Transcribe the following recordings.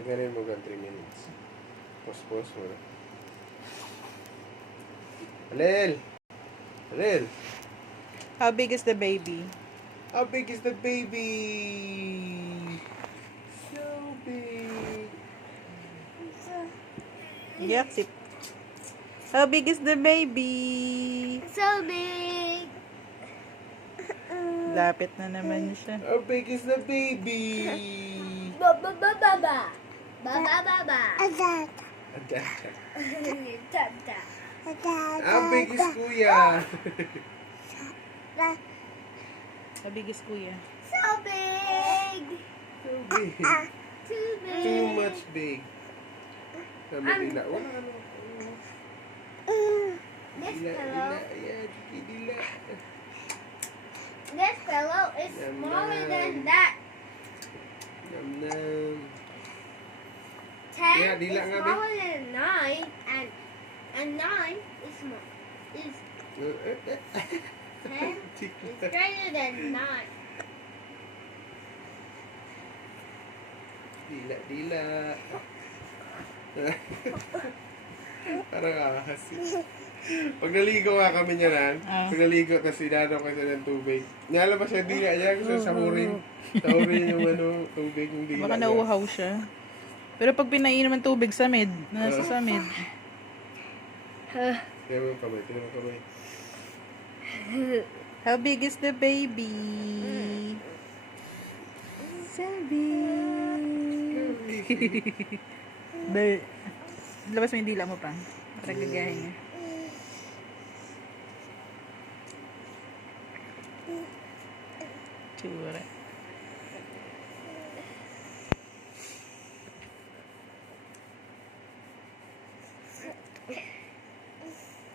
Tagalin mo gan 3 minutes. Pause mo na. Alel! Alel! How big is the baby? How big is the baby? So big. Yaksip. How big is the baby? So big. Lapit na naman siya. How big is the baby? Ba ba ba ba ba. Ba ba ba ba. Tata. How big is Kuya? How big is kuya? So big. So big. Too big. Too much big. Sabi nila, wala ano. This Dila, pillow. ayan, dila. This pillow is Yum, smaller than yum. that. Nam nam. 10 Yeah, dila is nga, smaller than 9, and 9 is small. Is 10 is greater than 9. Dila. Parang ahas. Pag naligo nga kami niyan, pag naligo, tapos sinano ko siya ng tubig. Nalabas siya dila niya, gusto sahurin. Sahurin yung tubig ng dila Baka niya. nauuhaw siya. Pero pag pinainom ng tubig, samid. Nasa samid. Tignan mo yung kamay. How big is the baby? So big. Labas mo yung dila mo pa. Para gagahin niya. Tsura.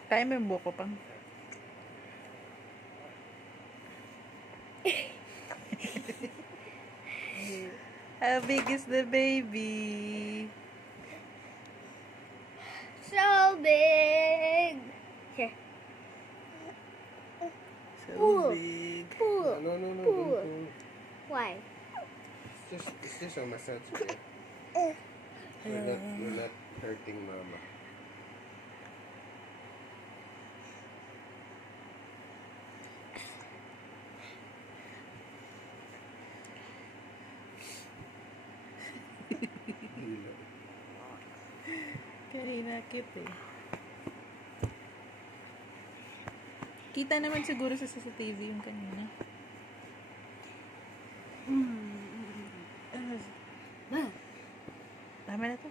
Kaya mo yung buko pang. How big is the baby? So big. Here. So Pull. big. Pull. No, don't Pull. pull. Why? It's just a massage. You're not hurting mama. Karina, cute eh. Kita naman siguro sa TV yung kanina. Tama na to.